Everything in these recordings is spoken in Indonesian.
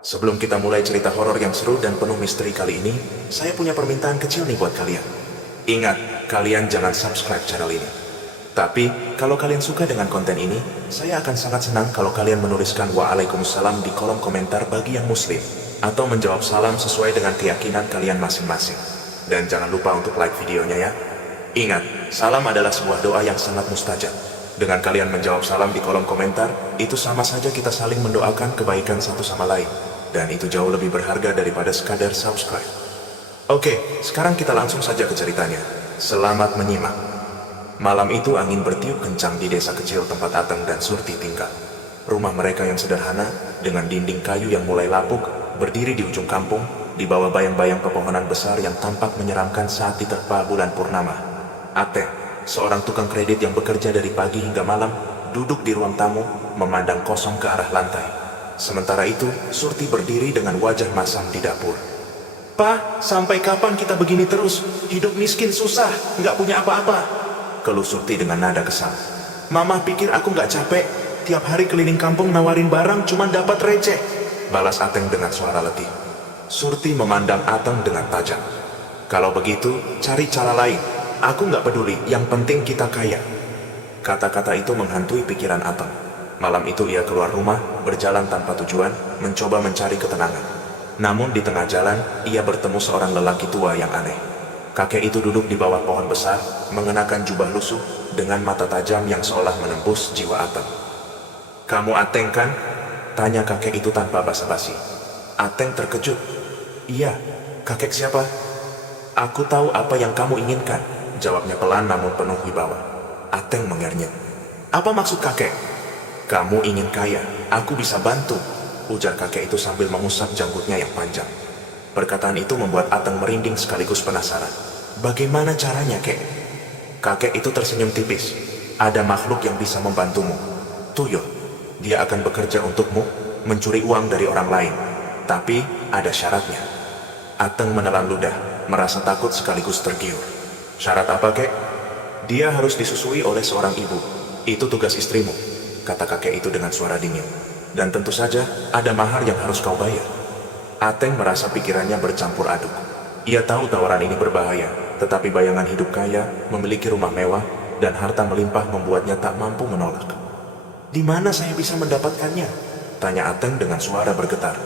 Sebelum kita mulai cerita horor yang seru dan penuh misteri kali ini, saya punya permintaan kecil nih buat kalian. Ingat, kalian jangan subscribe channel ini. Tapi, kalau kalian suka dengan konten ini, saya akan sangat senang kalau kalian menuliskan Waalaikumsalam di kolom komentar bagi yang muslim, atau menjawab salam sesuai dengan keyakinan kalian masing-masing. Dan jangan lupa untuk like videonya ya. Ingat, salam adalah sebuah doa yang sangat mustajab. Dengan kalian menjawab salam di kolom komentar, itu sama saja kita saling mendoakan kebaikan satu sama lain. Dan itu jauh lebih berharga daripada sekadar subscribe. Oke, sekarang kita langsung saja ke ceritanya. Selamat menyimak. Malam itu angin bertiup kencang di desa kecil tempat Ateng dan Surti tinggal. Rumah mereka yang sederhana, dengan dinding kayu yang mulai lapuk, berdiri di ujung kampung, di bawah bayang-bayang pepohonan besar yang tampak menyeramkan saat diterpa bulan purnama. Ateng, seorang tukang kredit yang bekerja dari pagi hingga malam, duduk di ruang tamu, memandang kosong ke arah lantai. Sementara itu, Surti berdiri dengan wajah masam di dapur. "Pak, sampai kapan kita begini terus? Hidup miskin susah, nggak punya apa-apa," keluh Surti dengan nada kesal. "Mama pikir aku nggak capek, tiap hari keliling kampung nawarin barang cuma dapat receh," balas Ateng dengan suara letih. Surti memandang Ateng dengan tajam. "Kalau begitu, cari cara lain. Aku nggak peduli, yang penting kita kaya." Kata-kata itu menghantui pikiran Ateng. Malam itu ia keluar rumah, berjalan tanpa tujuan, mencoba mencari ketenangan. Namun di tengah jalan, ia bertemu seorang lelaki tua yang aneh. Kakek itu duduk di bawah pohon besar, mengenakan jubah lusuh, dengan mata tajam yang seolah menembus jiwa Ateng. "Kamu Ateng kan?" tanya kakek itu tanpa basa-basi. Ateng terkejut. "Iya, kakek siapa?" "Aku tahu apa yang kamu inginkan," jawabnya pelan namun penuh wibawa. Ateng mengernyit. "Apa maksud kakek?" "Kamu ingin kaya, aku bisa bantu," ujar kakek itu sambil mengusap janggutnya yang panjang. Perkataan itu membuat Ateng merinding sekaligus penasaran. "Bagaimana caranya, kek?" Kakek itu tersenyum tipis. "Ada makhluk yang bisa membantumu. Tuyul. Dia akan bekerja untukmu, mencuri uang dari orang lain. Tapi, ada syaratnya." Ateng menelan ludah, merasa takut sekaligus tergiur. "Syarat apa, kek?" "Dia harus disusui oleh seorang ibu. Itu tugas istrimu," kata kakek itu dengan suara dingin. "Dan tentu saja, ada mahar yang harus kau bayar." Ateng merasa pikirannya bercampur aduk. Ia tahu tawaran ini berbahaya, tetapi bayangan hidup kaya, memiliki rumah mewah, dan harta melimpah membuatnya tak mampu menolak. "Di mana saya bisa mendapatkannya?" tanya Ateng dengan suara bergetar.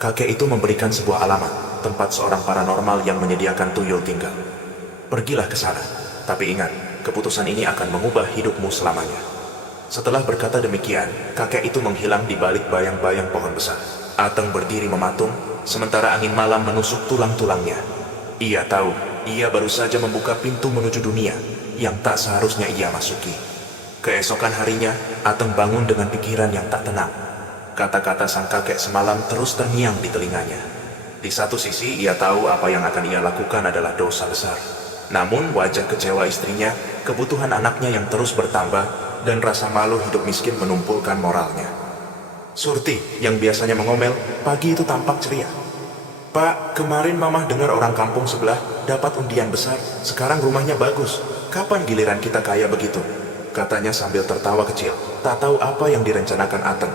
Kakek itu memberikan sebuah alamat, tempat seorang paranormal yang menyediakan tuyul tinggal. "Pergilah ke sana, tapi ingat, keputusan ini akan mengubah hidupmu selamanya." Setelah berkata demikian, kakek itu menghilang di balik bayang-bayang pohon besar. Ateng berdiri mematung, sementara angin malam menusuk tulang-tulangnya. Ia tahu, ia baru saja membuka pintu menuju dunia, yang tak seharusnya ia masuki. Keesokan harinya, Ateng bangun dengan pikiran yang tak tenang. Kata-kata sang kakek semalam terus terngiang di telinganya. Di satu sisi, ia tahu apa yang akan ia lakukan adalah dosa besar. Namun, wajah kecewa istrinya, kebutuhan anaknya yang terus bertambah, dan rasa malu hidup miskin menumpulkan moralnya. Surti, yang biasanya mengomel, pagi itu tampak ceria. "Pak, kemarin mamah dengar orang kampung sebelah dapat undian besar, sekarang rumahnya bagus. Kapan giliran kita kaya begitu?" katanya sambil tertawa kecil, tak tahu apa yang direncanakan Ateng.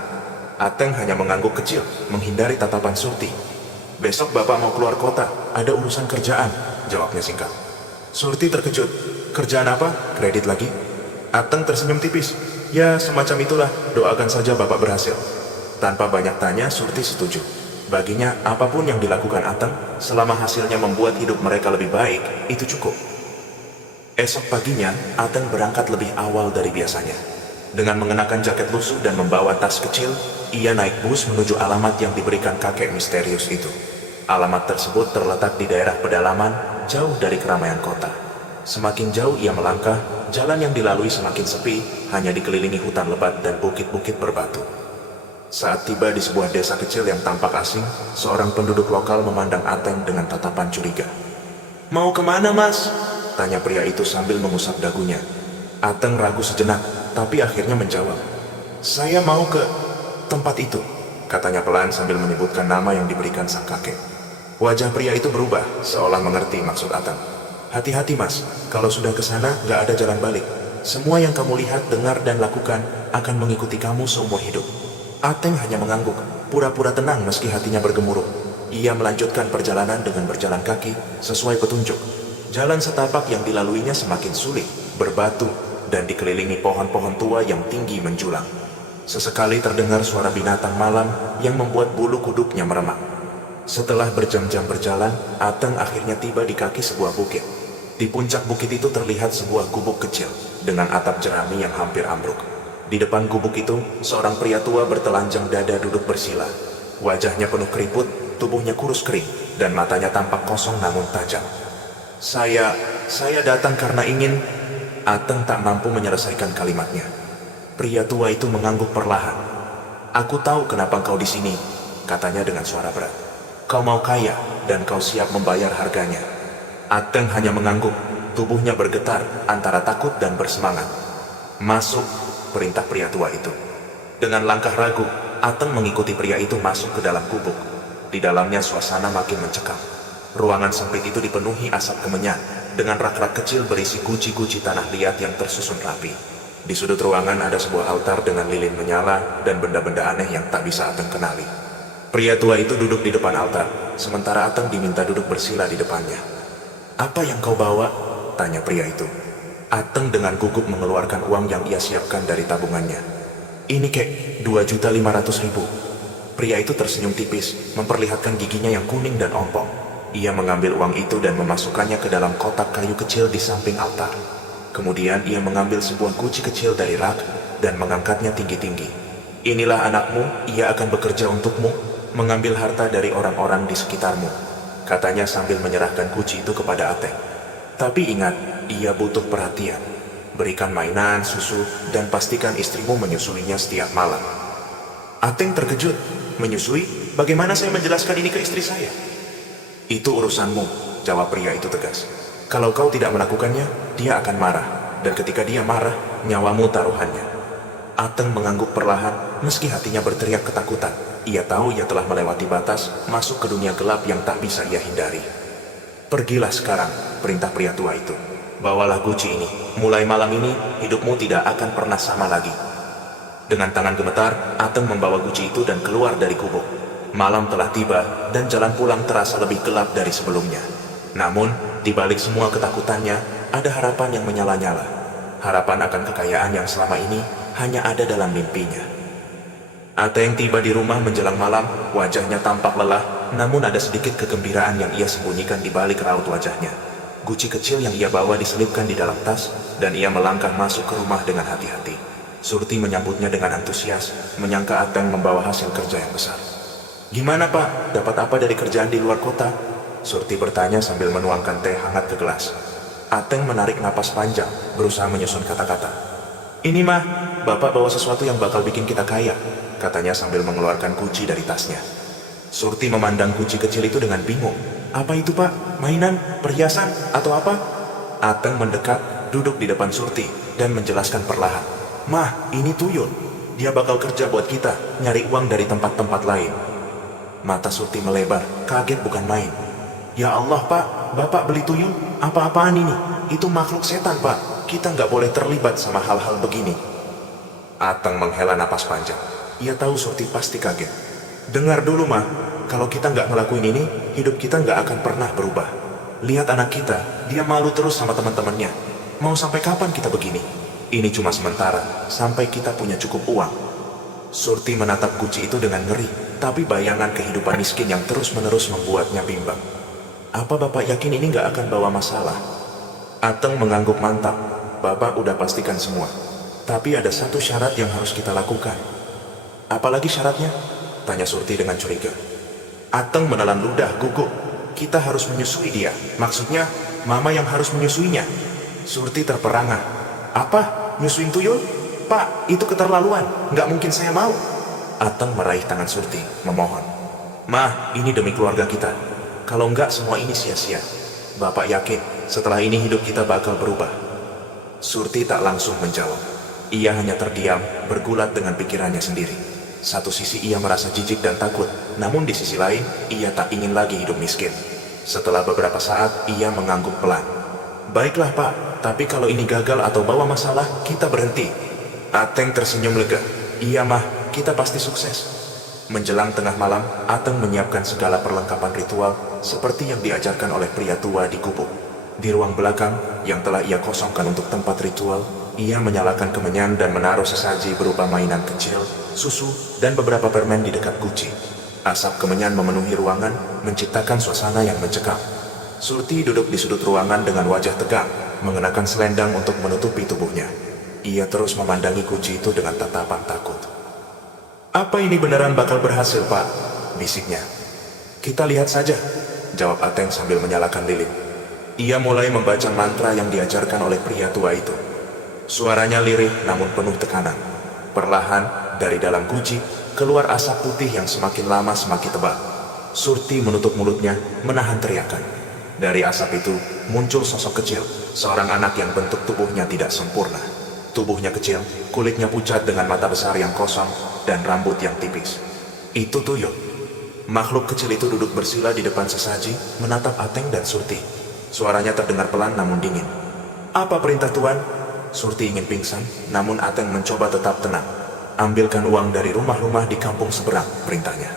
Ateng hanya mengangguk kecil, menghindari tatapan Surti. "Besok bapak mau keluar kota, ada urusan kerjaan," jawabnya singkat. Surti terkejut. "Kerjaan apa? Kredit lagi?" Ateng tersenyum tipis. "Ya, semacam itulah, doakan saja bapak berhasil." Tanpa banyak tanya, Surti setuju. Baginya, apapun yang dilakukan Ateng, selama hasilnya membuat hidup mereka lebih baik, itu cukup. Esok paginya, Ateng berangkat lebih awal dari biasanya. Dengan mengenakan jaket lusuh dan membawa tas kecil, ia naik bus menuju alamat yang diberikan kakek misterius itu. Alamat tersebut terletak di daerah pedalaman, jauh dari keramaian kota. Semakin jauh ia melangkah, jalan yang dilalui semakin sepi, hanya dikelilingi hutan lebat dan bukit-bukit berbatu. Saat tiba di sebuah desa kecil yang tampak asing, seorang penduduk lokal memandang Ateng dengan tatapan curiga. "Mau kemana, Mas?" tanya pria itu sambil mengusap dagunya. Ateng ragu sejenak, tapi akhirnya menjawab. "Saya mau ke tempat itu," katanya pelan sambil menyebutkan nama yang diberikan sang kakek. Wajah pria itu berubah, seolah mengerti maksud Ateng. "Hati-hati, Mas, kalau sudah ke sana nggak ada jalan balik. Semua yang kamu lihat, dengar, dan lakukan akan mengikuti kamu seumur hidup." Ateng hanya mengangguk. pura-pura tenang meski hatinya bergemuruh. Ia melanjutkan perjalanan dengan berjalan kaki sesuai petunjuk. Jalan setapak yang dilaluinya semakin sulit, berbatu, dan dikelilingi pohon-pohon tua yang tinggi menjulang. Sesekali terdengar suara binatang malam yang membuat bulu kuduknya meremak. Setelah berjam-jam berjalan, Ateng akhirnya tiba di kaki sebuah bukit. Di puncak bukit itu terlihat sebuah gubuk kecil dengan atap jerami yang hampir ambruk. Di depan gubuk itu, seorang pria tua bertelanjang dada duduk bersila. Wajahnya penuh keriput, tubuhnya kurus kering, dan matanya tampak kosong namun tajam. Saya datang karena ingin... Ateng tak mampu menyelesaikan kalimatnya. Pria tua itu mengangguk perlahan. Aku tahu kenapa kau di sini, katanya dengan suara berat. Kau mau kaya, dan kau siap membayar harganya. Ateng hanya mengangguk, tubuhnya bergetar antara takut dan bersemangat. Masuk, perintah pria tua itu. Dengan langkah ragu, Ateng mengikuti pria itu masuk ke dalam gubuk. Di dalamnya suasana makin mencekam. Ruangan sempit itu dipenuhi asap kemenyan, dengan rak-rak kecil berisi guci-guci tanah liat yang tersusun rapi. Di sudut ruangan ada sebuah altar dengan lilin menyala dan benda-benda aneh yang tak bisa Ateng kenali. Pria tua itu duduk di depan altar, sementara Ateng diminta duduk bersila di depannya. Apa yang kau bawa? Tanya pria itu. Ateng dengan gugup mengeluarkan uang yang ia siapkan dari tabungannya. Ini kek, 2.500.000. Pria itu tersenyum tipis, memperlihatkan giginya yang kuning dan ompong. Ia mengambil uang itu dan memasukkannya ke dalam kotak kayu kecil di samping altar. Kemudian ia mengambil sebuah guci kecil dari rak dan mengangkatnya tinggi-tinggi. Inilah anakmu, ia akan bekerja untukmu, mengambil harta dari orang-orang di sekitarmu, katanya sambil menyerahkan guci itu kepada Ateng. Tapi ingat, ia butuh perhatian. Berikan mainan, susu, dan pastikan istrimu menyusuinya setiap malam. Ateng terkejut. Menyusui? Bagaimana saya menjelaskan ini ke istri saya? Itu urusanmu, jawab pria itu tegas. Kalau kau tidak melakukannya, dia akan marah. Dan ketika dia marah, nyawamu taruhannya. Ateng mengangguk perlahan, meski hatinya berteriak ketakutan. Ia tahu ia telah melewati batas, masuk ke dunia gelap yang tak bisa ia hindari. Pergilah sekarang, perintah pria tua itu. Bawalah guci ini. Mulai malam ini, hidupmu tidak akan pernah sama lagi. Dengan tangan gemetar, Ateng membawa guci itu dan keluar dari gubuk. Malam telah tiba, dan jalan pulang terasa lebih gelap dari sebelumnya. Namun, di balik semua ketakutannya, ada harapan yang menyala-nyala. Harapan akan kekayaan yang selama ini hanya ada dalam mimpinya. Ateng tiba di rumah menjelang malam, wajahnya tampak lelah, namun ada sedikit kegembiraan yang ia sembunyikan di balik raut wajahnya. Guci kecil yang ia bawa diselipkan di dalam tas, dan ia melangkah masuk ke rumah dengan hati-hati. Surti menyambutnya dengan antusias, menyangka Ateng membawa hasil kerja yang besar. Gimana Pak, dapat apa dari kerjaan di luar kota? Surti bertanya sambil menuangkan teh hangat ke gelas. Ateng menarik napas panjang, berusaha menyusun kata-kata. Ini mah, Bapak bawa sesuatu yang bakal bikin kita kaya, katanya sambil mengeluarkan guci dari tasnya. Surti memandang guci kecil itu dengan bingung. Apa itu Pak? Mainan? Perhiasan? Atau apa? Ateng mendekat, duduk di depan Surti, dan menjelaskan perlahan. Mah, ini tuyul. Dia bakal kerja buat kita, nyari uang dari tempat-tempat lain. Mata Surti melebar, kaget bukan main. Ya Allah Pak, Bapak beli tuyul? Apa-apaan ini? Itu makhluk setan Pak. Kita nggak boleh terlibat sama hal-hal begini. Ateng menghela napas panjang. Ia tahu Surti pasti kaget. Dengar dulu Mah, kalau kita nggak ngelakuin ini, hidup kita nggak akan pernah berubah. Lihat anak kita, dia malu terus sama teman-temannya. Mau sampai kapan kita begini? Ini cuma sementara, sampai kita punya cukup uang. Surti menatap guci itu dengan ngeri, tapi bayangan kehidupan miskin yang terus-menerus membuatnya bimbang. Apa Bapak yakin ini nggak akan bawa masalah? Ateng mengangguk mantap. Bapak udah pastikan semua. Tapi ada satu syarat yang harus kita lakukan. Apalagi syaratnya? Tanya Surti dengan curiga. Ateng menelan ludah gugup. Kita harus menyusui dia. Maksudnya, Mama yang harus menyusuinya. Surti terperangah. Apa? Nyusuin tuyul? Pak, itu keterlaluan. Nggak mungkin saya mau. Ateng meraih tangan Surti, memohon. Mah, ini demi keluarga kita. Kalau enggak, semua ini sia-sia. Bapak yakin, setelah ini hidup kita bakal berubah. Surti tak langsung menjawab. Ia hanya terdiam, bergulat dengan pikirannya sendiri. Satu sisi ia merasa jijik dan takut, namun di sisi lain, ia tak ingin lagi hidup miskin. Setelah beberapa saat, ia mengangguk pelan. Baiklah Pak, tapi kalau ini gagal atau bawa masalah, kita berhenti. Ateng tersenyum lega. Iya Mah, kita pasti sukses. Menjelang tengah malam, Ateng menyiapkan segala perlengkapan ritual seperti yang diajarkan oleh pria tua di gubuk. Di ruang belakang yang telah ia kosongkan untuk tempat ritual, ia menyalakan kemenyan dan menaruh sesaji berupa mainan kecil, susu, dan beberapa permen di dekat guci. Asap kemenyan memenuhi ruangan, menciptakan suasana yang mencekam. Surti duduk di sudut ruangan dengan wajah tegang, mengenakan selendang untuk menutupi tubuhnya. Ia terus memandangi guci itu dengan tatapan takut. "Apa ini beneran bakal berhasil, Pak?" bisiknya. "Kita lihat saja," jawab Ateng sambil menyalakan lilin. Ia mulai membaca mantra yang diajarkan oleh pria tua itu. Suaranya lirih namun penuh tekanan. Perlahan, dari dalam guci, keluar asap putih yang semakin lama semakin tebal. Surti menutup mulutnya, menahan teriakan. Dari asap itu, muncul sosok kecil, seorang anak yang bentuk tubuhnya tidak sempurna. Tubuhnya kecil, kulitnya pucat dengan mata besar yang kosong, dan rambut yang tipis. Itu tuyul. Makhluk kecil itu duduk bersila di depan sesaji, menatap Ateng dan Surti. Suaranya terdengar pelan namun dingin. "Apa perintah Tuan?" Surti ingin pingsan, namun Ateng mencoba tetap tenang. "Ambilkan uang dari rumah-rumah di kampung seberang," perintahnya.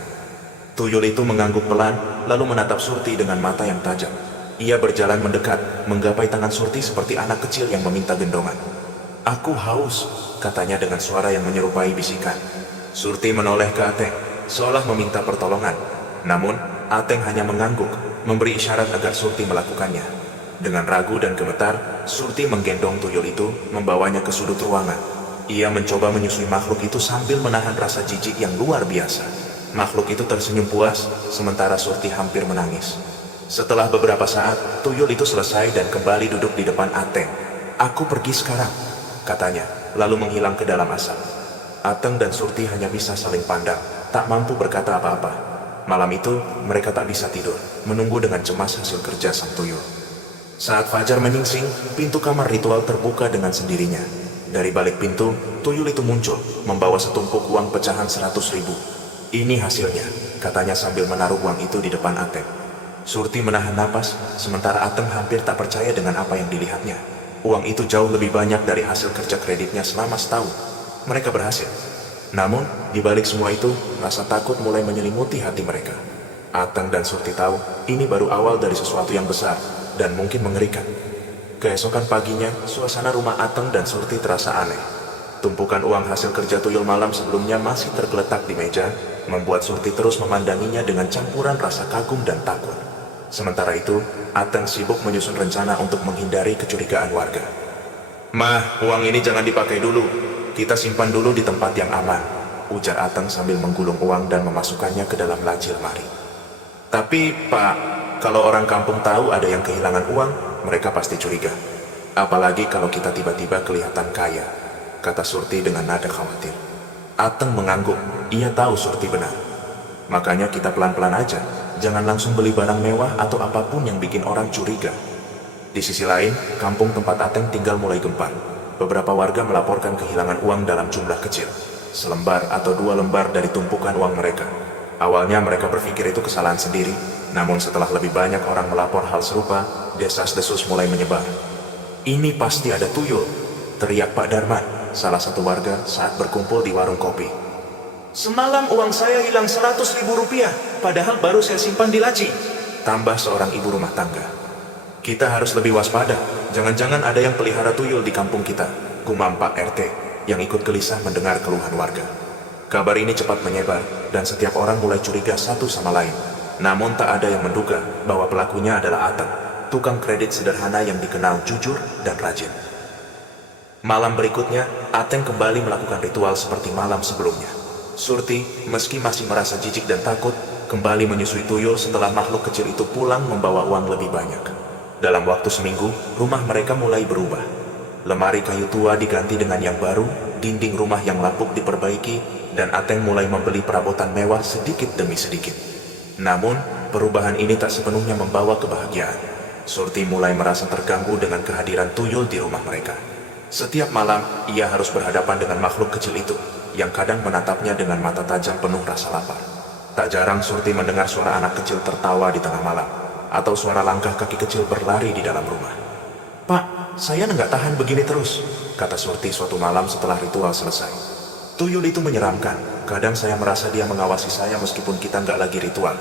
Tuyul itu mengangguk pelan, lalu menatap Surti dengan mata yang tajam. Ia berjalan mendekat, menggapai tangan Surti seperti anak kecil yang meminta gendongan. "Aku haus," katanya dengan suara yang menyerupai bisikan. Surti menoleh ke Ateng, seolah meminta pertolongan. Namun, Ateng hanya mengangguk, memberi isyarat agar Surti melakukannya. Dengan ragu dan gemetar, Surti menggendong tuyul itu, membawanya ke sudut ruangan. Ia mencoba menyusui makhluk itu sambil menahan rasa jijik yang luar biasa. Makhluk itu tersenyum puas, sementara Surti hampir menangis. Setelah beberapa saat, tuyul itu selesai dan kembali duduk di depan Ateng. "Aku pergi sekarang," katanya, lalu menghilang ke dalam asap. Ateng dan Surti hanya bisa saling pandang, tak mampu berkata apa-apa. Malam itu, mereka tak bisa tidur, menunggu dengan cemas hasil kerja sang tuyul. Saat fajar menyingsing, pintu kamar ritual terbuka dengan sendirinya. Dari balik pintu, tuyul itu muncul, membawa setumpuk uang pecahan 100.000. "Ini hasilnya," katanya sambil menaruh uang itu di depan Ateng. Surti menahan napas, sementara Ateng hampir tak percaya dengan apa yang dilihatnya. Uang itu jauh lebih banyak dari hasil kerja kreditnya selama setahun. Mereka berhasil. Namun, di balik semua itu, rasa takut mulai menyelimuti hati mereka. Ateng dan Surti tahu, ini baru awal dari sesuatu yang besar, dan mungkin mengerikan. Keesokan paginya, suasana rumah Ateng dan Surti terasa aneh. Tumpukan uang hasil kerja tuyul malam sebelumnya masih tergeletak di meja, membuat Surti terus memandanginya dengan campuran rasa kagum dan takut. Sementara itu, Ateng sibuk menyusun rencana untuk menghindari kecurigaan warga. "Mah, uang ini jangan dipakai dulu. Kita simpan dulu di tempat yang aman," ujar Ateng sambil menggulung uang dan memasukkannya ke dalam laci lemari. "Tapi, Pak, kalau orang kampung tahu ada yang kehilangan uang, mereka pasti curiga. Apalagi kalau kita tiba-tiba kelihatan kaya," kata Surti dengan nada khawatir. Ateng mengangguk, ia tahu Surti benar. "Makanya kita pelan-pelan aja, jangan langsung beli barang mewah atau apapun yang bikin orang curiga." Di sisi lain, kampung tempat Ateng tinggal mulai gempar. Beberapa warga melaporkan kehilangan uang dalam jumlah kecil, selembar atau 2 lembar dari tumpukan uang mereka. Awalnya mereka berpikir itu kesalahan sendiri, namun setelah lebih banyak orang melapor hal serupa, desas-desus mulai menyebar. "Ini pasti ada tuyul," teriak Pak Darman, salah satu warga saat berkumpul di warung kopi. "Semalam uang saya hilang 100.000 rupiah, padahal baru saya simpan di laci," tambah seorang ibu rumah tangga. "Kita harus lebih waspada, jangan-jangan ada yang pelihara tuyul di kampung kita," gumam Pak RT, yang ikut gelisah mendengar keluhan warga. Kabar ini cepat menyebar, dan setiap orang mulai curiga satu sama lain. Namun tak ada yang menduga bahwa pelakunya adalah Ateng, tukang kredit sederhana yang dikenal jujur dan rajin. Malam berikutnya, Ateng kembali melakukan ritual seperti malam sebelumnya. Surti, meski masih merasa jijik dan takut, kembali menyusui tuyul setelah makhluk kecil itu pulang membawa uang lebih banyak. Dalam waktu seminggu, rumah mereka mulai berubah. Lemari kayu tua diganti dengan yang baru, dinding rumah yang lapuk diperbaiki, dan Ateng mulai membeli perabotan mewah sedikit demi sedikit. Namun, perubahan ini tak sepenuhnya membawa kebahagiaan. Surti mulai merasa terganggu dengan kehadiran tuyul di rumah mereka. Setiap malam, ia harus berhadapan dengan makhluk kecil itu, yang kadang menatapnya dengan mata tajam penuh rasa lapar. Tak jarang Surti mendengar suara anak kecil tertawa di tengah malam, atau suara langkah kaki kecil berlari di dalam rumah. "Pak, saya nggak tahan begini terus," kata Surti suatu malam setelah ritual selesai. Tuyul itu menyeramkan, Kadang saya merasa dia mengawasi saya meskipun kita nggak lagi ritual.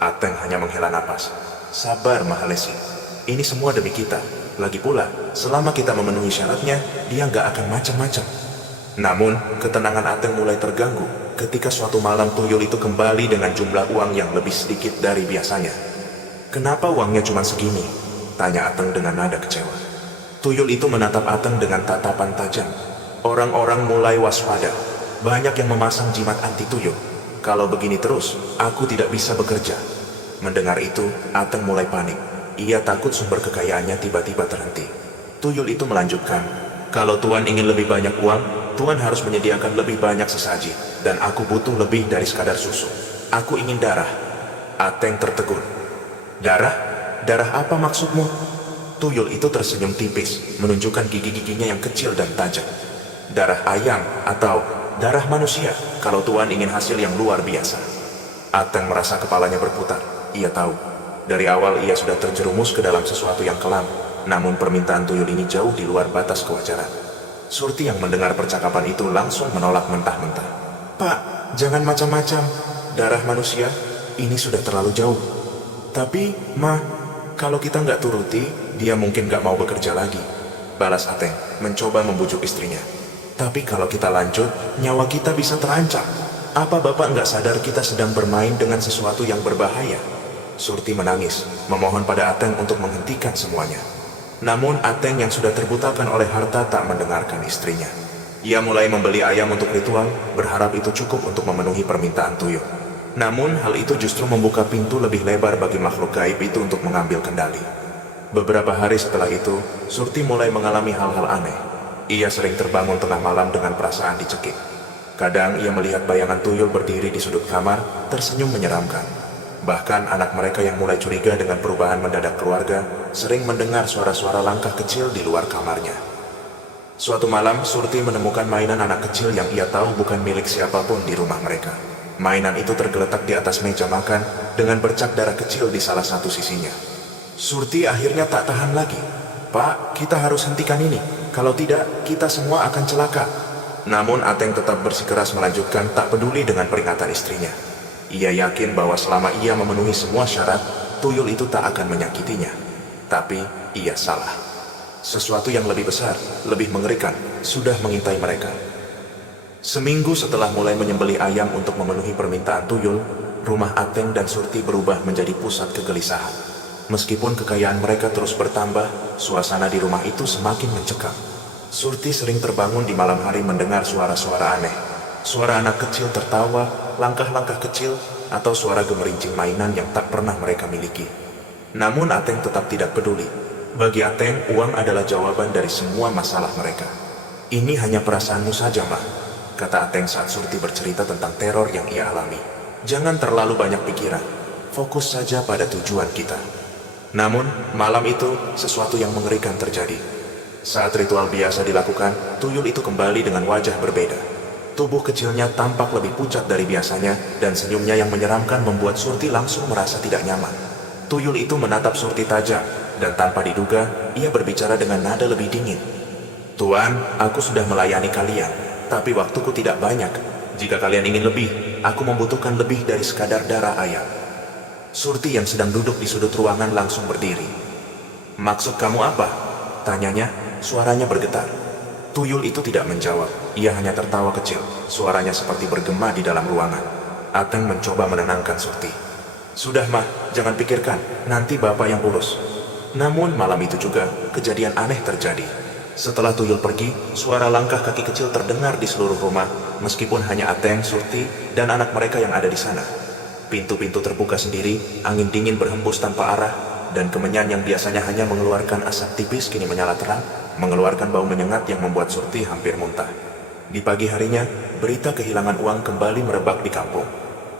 Ateng hanya menghela napas. Sabar, Mahalesi. Ini semua demi kita. Lagi pula, selama kita memenuhi syaratnya, dia nggak akan macam-macam. Namun, ketenangan Ateng mulai terganggu ketika suatu malam tuyul itu kembali dengan jumlah uang yang lebih sedikit dari biasanya. Kenapa uangnya cuma segini? Tanya Ateng dengan nada kecewa. Tuyul itu menatap Ateng dengan tatapan tajam. Orang-orang mulai waspada. Banyak yang memasang jimat anti tuyul. Kalau begini terus, aku tidak bisa bekerja. Mendengar itu, Ateng mulai panik. Ia takut sumber kekayaannya tiba-tiba terhenti. Tuyul itu melanjutkan, kalau Tuan ingin lebih banyak uang, Tuan harus menyediakan lebih banyak sesaji. Dan aku butuh lebih dari sekadar susu. Aku ingin darah. Ateng tertegun. Darah? Darah apa maksudmu? Tuyul itu tersenyum tipis, menunjukkan gigi-giginya yang kecil dan tajam. Darah ayam atau darah manusia, kalau Tuan ingin hasil yang luar biasa. Ateng merasa kepalanya berputar. Ia tahu, dari awal ia sudah terjerumus ke dalam sesuatu yang kelam, namun permintaan tuyul ini jauh di luar batas kewajaran. Surti yang mendengar percakapan itu langsung menolak mentah-mentah. Pak, jangan macam-macam. Darah manusia, ini sudah terlalu jauh. Tapi, Ma, kalau kita nggak turuti, dia mungkin nggak mau bekerja lagi. Balas Ateng, mencoba membujuk istrinya. Tapi kalau kita lanjut, nyawa kita bisa terancam. Apa Bapak nggak sadar kita sedang bermain dengan sesuatu yang berbahaya? Surti menangis, memohon pada Ateng untuk menghentikan semuanya. Namun Ateng yang sudah terbutakan oleh harta tak mendengarkan istrinya. Ia mulai membeli ayam untuk ritual, berharap itu cukup untuk memenuhi permintaan tuyul. Namun hal itu justru membuka pintu lebih lebar bagi makhluk gaib itu untuk mengambil kendali. Beberapa hari setelah itu, Surti mulai mengalami hal-hal aneh. Ia sering terbangun tengah malam dengan perasaan dicekik. Kadang ia melihat bayangan tuyul berdiri di sudut kamar, tersenyum menyeramkan. Bahkan anak mereka yang mulai curiga dengan perubahan mendadak keluarga, sering mendengar suara-suara langkah kecil di luar kamarnya. Suatu malam, Surti menemukan mainan anak kecil yang ia tahu bukan milik siapapun di rumah mereka. Mainan itu tergeletak di atas meja makan dengan bercak darah kecil di salah satu sisinya. Surti akhirnya tak tahan lagi. Pak, kita harus hentikan ini. Kalau tidak, kita semua akan celaka. Namun Ateng tetap bersikeras melanjutkan tak peduli dengan peringatan istrinya. Ia yakin bahwa selama ia memenuhi semua syarat, tuyul itu tak akan menyakitinya. Tapi ia salah. Sesuatu yang lebih besar, lebih mengerikan, sudah mengintai mereka. Seminggu setelah mulai menyembelih ayam untuk memenuhi permintaan tuyul, rumah Ateng dan Surti berubah menjadi pusat kegelisahan. Meskipun kekayaan mereka terus bertambah, suasana di rumah itu semakin mencekam. Surti sering terbangun di malam hari mendengar suara-suara aneh. Suara anak kecil tertawa, langkah-langkah kecil, atau suara gemerincing mainan yang tak pernah mereka miliki. Namun Ateng tetap tidak peduli. Bagi Ateng, uang adalah jawaban dari semua masalah mereka. Ini hanya perasaanmu saja, Ma, kata Ateng saat Surti bercerita tentang teror yang ia alami. Jangan terlalu banyak pikiran, fokus saja pada tujuan kita. Namun, malam itu, sesuatu yang mengerikan terjadi. Saat ritual biasa dilakukan, tuyul itu kembali dengan wajah berbeda. Tubuh kecilnya tampak lebih pucat dari biasanya, dan senyumnya yang menyeramkan membuat Surti langsung merasa tidak nyaman. Tuyul itu menatap Surti tajam, dan tanpa diduga, ia berbicara dengan nada lebih dingin. Tuan, aku sudah melayani kalian, tapi waktuku tidak banyak. Jika kalian ingin lebih, aku membutuhkan lebih dari sekadar darah ayam. Surti yang sedang duduk di sudut ruangan langsung berdiri. Maksud kamu apa? Tanyanya, suaranya bergetar. Tuyul itu tidak menjawab, ia hanya tertawa kecil, suaranya seperti bergema di dalam ruangan. Ateng mencoba menenangkan Surti. Sudah, Mah, jangan pikirkan, nanti Bapak yang urus. Namun malam itu juga, kejadian aneh terjadi. Setelah tuyul pergi, suara langkah kaki kecil terdengar di seluruh rumah, meskipun hanya Ateng, Surti, dan anak mereka yang ada di sana. Pintu-pintu terbuka sendiri, angin dingin berhembus tanpa arah, dan kemenyan yang biasanya hanya mengeluarkan asap tipis kini menyala terang, mengeluarkan bau menyengat yang membuat Surti hampir muntah. Di pagi harinya, berita kehilangan uang kembali merebak di kampung.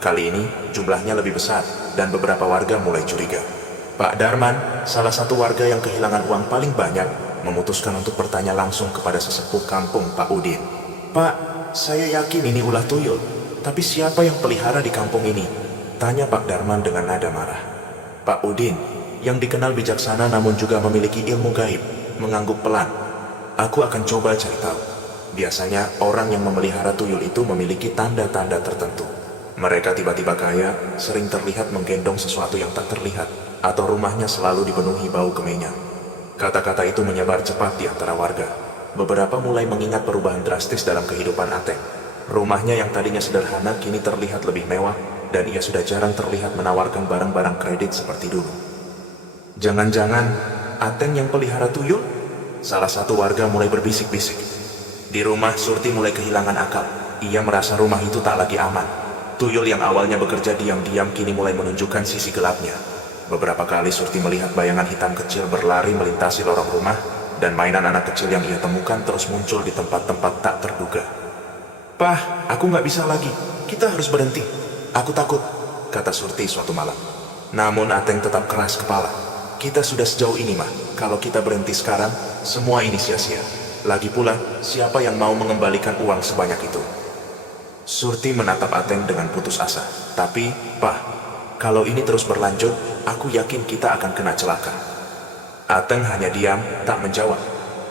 Kali ini, jumlahnya lebih besar, dan beberapa warga mulai curiga. Pak Darman, salah satu warga yang kehilangan uang paling banyak, memutuskan untuk bertanya langsung kepada sesepuh kampung, Pak Udin. Pak, saya yakin ini ulah tuyul, tapi siapa yang pelihara di kampung ini? Tanya Pak Darman dengan nada marah. Pak Udin, yang dikenal bijaksana namun juga memiliki ilmu gaib, mengangguk pelan. Aku akan coba cari tahu. Biasanya orang yang memelihara tuyul itu memiliki tanda-tanda tertentu. Mereka tiba-tiba kaya, sering terlihat menggendong sesuatu yang tak terlihat, atau rumahnya selalu dipenuhi bau kemenyan. Kata-kata itu menyebar cepat di antara warga. Beberapa mulai mengingat perubahan drastis dalam kehidupan Ateng. Rumahnya yang tadinya sederhana kini terlihat lebih mewah, dan ia sudah jarang terlihat menawarkan barang-barang kredit seperti dulu. Jangan-jangan Ateng yang pelihara tuyul? Salah satu warga mulai berbisik-bisik. Di rumah, Surti mulai kehilangan akal. Ia merasa rumah itu tak lagi aman. Tuyul yang awalnya bekerja diam-diam kini mulai menunjukkan sisi gelapnya. Beberapa kali Surti melihat bayangan hitam kecil berlari melintasi lorong rumah, dan mainan anak kecil yang ia temukan terus muncul di tempat-tempat tak terduga. "Pah, aku nggak bisa lagi. Kita harus berhenti. Aku takut," kata Surti suatu malam. Namun Ateng tetap keras kepala. "Kita sudah sejauh ini, Mah. Kalau kita berhenti sekarang, semua ini sia-sia. Lagi pula, siapa yang mau mengembalikan uang sebanyak itu?" Surti menatap Ateng dengan putus asa. "Tapi, Pah, kalau ini terus berlanjut, aku yakin kita akan kena celaka." Ateng hanya diam, tak menjawab.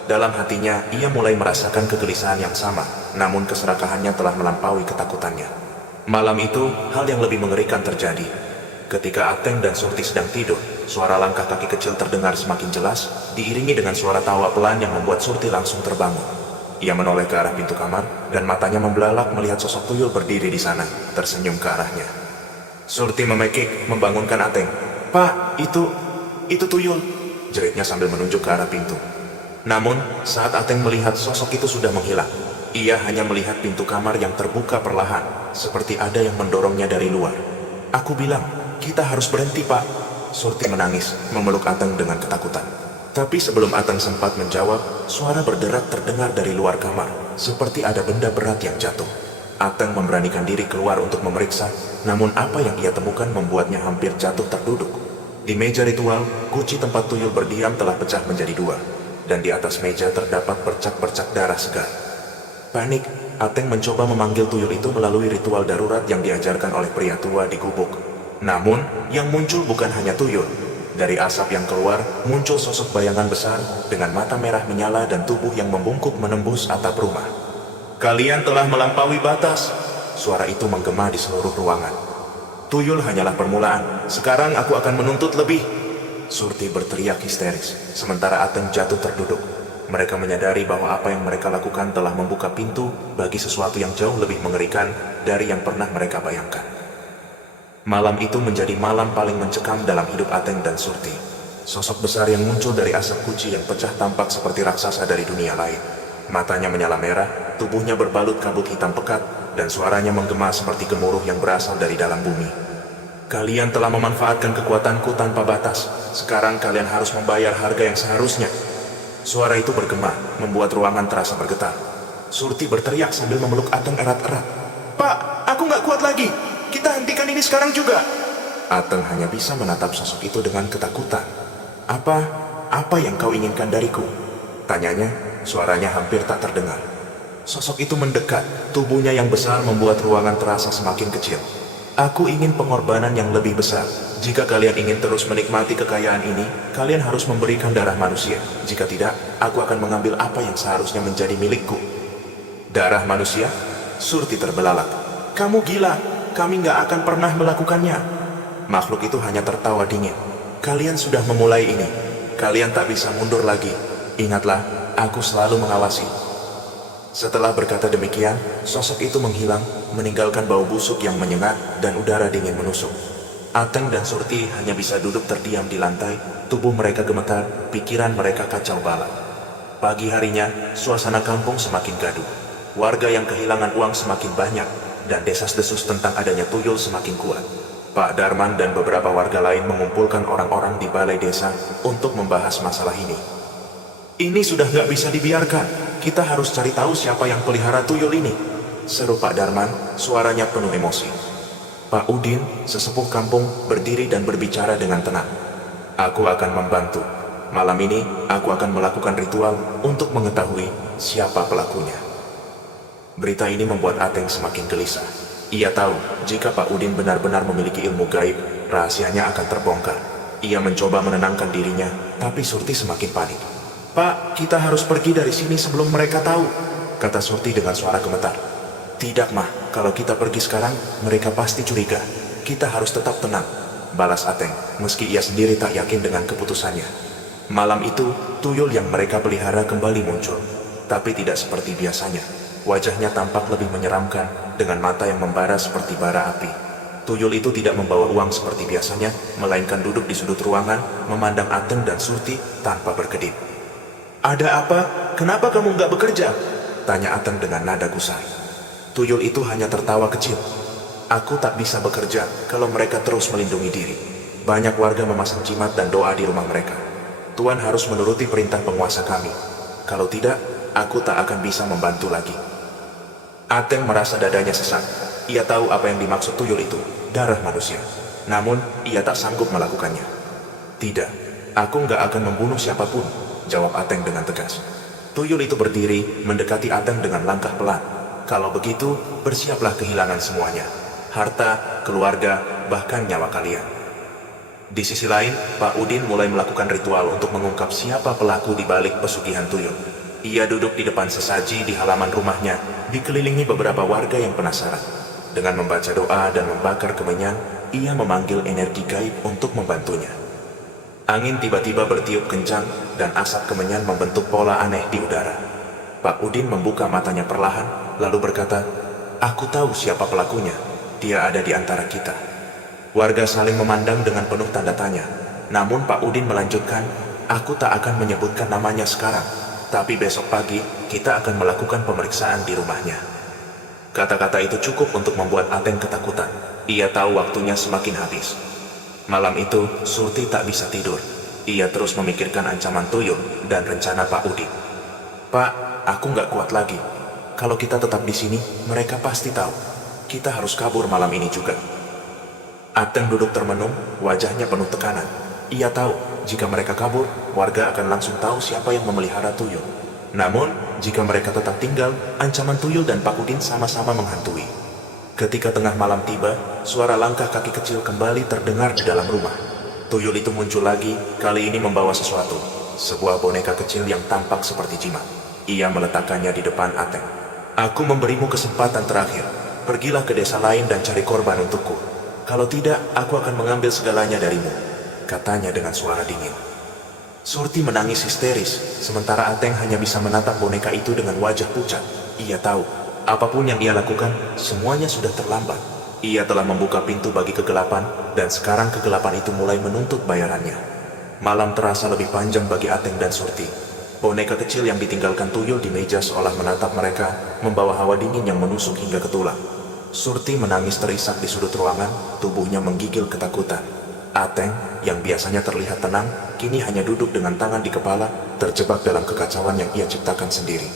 Dalam hatinya, ia mulai merasakan kegelisahan yang sama, namun keserakahannya telah melampaui ketakutannya. Malam itu, hal yang lebih mengerikan terjadi. Ketika Ateng dan Surti sedang tidur, suara langkah kaki kecil terdengar semakin jelas, diiringi dengan suara tawa pelan yang membuat Surti langsung terbangun. Ia menoleh ke arah pintu kamar, dan matanya membelalak melihat sosok tuyul berdiri di sana, tersenyum ke arahnya. Surti memekik, membangunkan Ateng. "Pak, itu tuyul," jeritnya sambil menunjuk ke arah pintu. Namun, saat Ateng melihat sosok itu sudah menghilang, ia hanya melihat pintu kamar yang terbuka perlahan, seperti ada yang mendorongnya dari luar. "Aku bilang, kita harus berhenti, Pak." Surti menangis, memeluk Ateng dengan ketakutan. Tapi sebelum Ateng sempat menjawab, suara berderak terdengar dari luar kamar, seperti ada benda berat yang jatuh. Ateng memberanikan diri keluar untuk memeriksa, namun apa yang ia temukan membuatnya hampir jatuh terduduk. Di meja ritual, guci tempat tuyul berdiam telah pecah menjadi dua, dan di atas meja terdapat bercak-bercak darah segar. Panik, Ateng mencoba memanggil tuyul itu melalui ritual darurat yang diajarkan oleh pria tua di gubuk. Namun, yang muncul bukan hanya tuyul. Dari asap yang keluar, muncul sosok bayangan besar dengan mata merah menyala dan tubuh yang membungkuk menembus atap rumah. "Kalian telah melampaui batas," suara itu menggema di seluruh ruangan. "Tuyul hanyalah permulaan, sekarang aku akan menuntut lebih." Surti berteriak histeris, sementara Ateng jatuh terduduk. Mereka menyadari bahwa apa yang mereka lakukan telah membuka pintu bagi sesuatu yang jauh lebih mengerikan dari yang pernah mereka bayangkan. Malam itu menjadi malam paling mencekam dalam hidup Ateng dan Surti. Sosok besar yang muncul dari asap guci yang pecah tampak seperti raksasa dari dunia lain. Matanya menyala merah, tubuhnya berbalut kabut hitam pekat, dan suaranya menggema seperti gemuruh yang berasal dari dalam bumi. "Kalian telah memanfaatkan kekuatanku tanpa batas. Sekarang kalian harus membayar harga yang seharusnya." Suara itu bergema, membuat ruangan terasa bergetar. Surti berteriak sambil memeluk Ateng erat-erat. "Pak, aku nggak kuat lagi. Kita hentikan ini sekarang juga." Ateng hanya bisa menatap sosok itu dengan ketakutan. Apa yang kau inginkan dariku?" tanyanya, suaranya hampir tak terdengar. Sosok itu mendekat, tubuhnya yang besar membuat ruangan terasa semakin kecil. "Aku ingin pengorbanan yang lebih besar. Jika kalian ingin terus menikmati kekayaan ini, kalian harus memberikan darah manusia. Jika tidak, aku akan mengambil apa yang seharusnya menjadi milikku." "Darah manusia?" Surti terbelalak. "Kamu gila. Kami nggak akan pernah melakukannya." Makhluk itu hanya tertawa dingin. "Kalian sudah memulai ini. Kalian tak bisa mundur lagi. Ingatlah, aku selalu mengawasi." Setelah berkata demikian, sosok itu menghilang, meninggalkan bau busuk yang menyengat dan udara dingin menusuk. Ateng dan Surti hanya bisa duduk terdiam di lantai, tubuh mereka gemetar, pikiran mereka kacau balau. Pagi harinya, suasana kampung semakin gaduh. Warga yang kehilangan uang semakin banyak, dan desas-desus tentang adanya tuyul semakin kuat. Pak Darman dan beberapa warga lain mengumpulkan orang-orang di balai desa untuk membahas masalah ini. "Ini sudah nggak bisa dibiarkan. Kita harus cari tahu siapa yang pelihara tuyul ini," seru Pak Darman, suaranya penuh emosi. Pak Udin, sesepuh kampung, berdiri dan berbicara dengan tenang. "Aku akan membantu. Malam ini, aku akan melakukan ritual untuk mengetahui siapa pelakunya." Berita ini membuat Ateng semakin gelisah. Ia tahu, jika Pak Udin benar-benar memiliki ilmu gaib, rahasianya akan terbongkar. Ia mencoba menenangkan dirinya, tapi Surti semakin panik. "Pak, kita harus pergi dari sini sebelum mereka tahu," kata Surti dengan suara gemetar. Tidak mah, kalau kita pergi sekarang, mereka pasti curiga. Kita harus tetap tenang, balas Ateng, meski ia sendiri tak yakin dengan keputusannya. Malam itu, tuyul yang mereka pelihara kembali muncul, tapi tidak seperti biasanya. Wajahnya tampak lebih menyeramkan, dengan mata yang membara seperti bara api. Tuyul itu tidak membawa uang seperti biasanya, melainkan duduk di sudut ruangan, memandang Ateng dan Surti tanpa berkedip. Ada apa? Kenapa kamu nggak bekerja? Tanya Ateng dengan nada gusar. Tuyul itu hanya tertawa kecil. Aku tak bisa bekerja kalau mereka terus melindungi diri. Banyak warga memasang jimat dan doa di rumah mereka. Tuan harus menuruti perintah penguasa kami. Kalau tidak, aku tak akan bisa membantu lagi. Ateng merasa dadanya sesak. Ia tahu apa yang dimaksud tuyul itu, darah manusia. Namun, ia tak sanggup melakukannya. Tidak, aku nggak akan membunuh siapapun, jawab Ateng dengan tegas. Tuyul itu berdiri, mendekati Ateng dengan langkah pelan. Kalau begitu, bersiaplah kehilangan semuanya. Harta, keluarga, bahkan nyawa kalian. Di sisi lain, Pak Udin mulai melakukan ritual untuk mengungkap siapa pelaku di balik pesugihan tuyul. Ia duduk di depan sesaji di halaman rumahnya, dikelilingi beberapa warga yang penasaran. Dengan membaca doa dan membakar kemenyan, ia memanggil energi gaib untuk membantunya. Angin tiba-tiba bertiup kencang dan asap kemenyan membentuk pola aneh di udara. Pak Udin membuka matanya perlahan, lalu berkata, "Aku tahu siapa pelakunya. Dia ada di antara kita." Warga saling memandang dengan penuh tanda tanya. Namun Pak Udin melanjutkan, "Aku tak akan menyebutkan namanya sekarang, tapi besok pagi kita akan melakukan pemeriksaan di rumahnya." Kata-kata itu cukup untuk membuat Ateng ketakutan. Ia tahu waktunya semakin habis. Malam itu, Surti tak bisa tidur. Ia terus memikirkan ancaman tuyul dan rencana Pak Udin. "Pak, aku nggak kuat lagi. Kalau kita tetap di sini, mereka pasti tahu. Kita harus kabur malam ini juga." Ateng duduk termenung, wajahnya penuh tekanan. Ia tahu, jika mereka kabur, warga akan langsung tahu siapa yang memelihara tuyul. Namun, jika mereka tetap tinggal, ancaman tuyul dan Pak Udin sama-sama menghantui. Ketika tengah malam tiba, suara langkah kaki kecil kembali terdengar di dalam rumah. Tuyul itu muncul lagi, kali ini membawa sesuatu. Sebuah boneka kecil yang tampak seperti jimat. Ia meletakkannya di depan Ateng. "Aku memberimu kesempatan terakhir. Pergilah ke desa lain dan cari korban untukku. Kalau tidak, aku akan mengambil segalanya darimu," katanya dengan suara dingin. Surti menangis histeris, sementara Ateng hanya bisa menatap boneka itu dengan wajah pucat. Ia tahu, apapun yang ia lakukan, semuanya sudah terlambat. Ia telah membuka pintu bagi kegelapan, dan sekarang kegelapan itu mulai menuntut bayarannya. Malam terasa lebih panjang bagi Ateng dan Surti. Boneka kecil yang ditinggalkan tuyul di meja seolah menatap mereka, membawa hawa dingin yang menusuk hingga ke tulang. Surti menangis terisak di sudut ruangan, tubuhnya menggigil ketakutan. Ateng, yang biasanya terlihat tenang, kini hanya duduk dengan tangan di kepala, terjebak dalam kekacauan yang ia ciptakan sendiri.